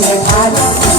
Shekhanah.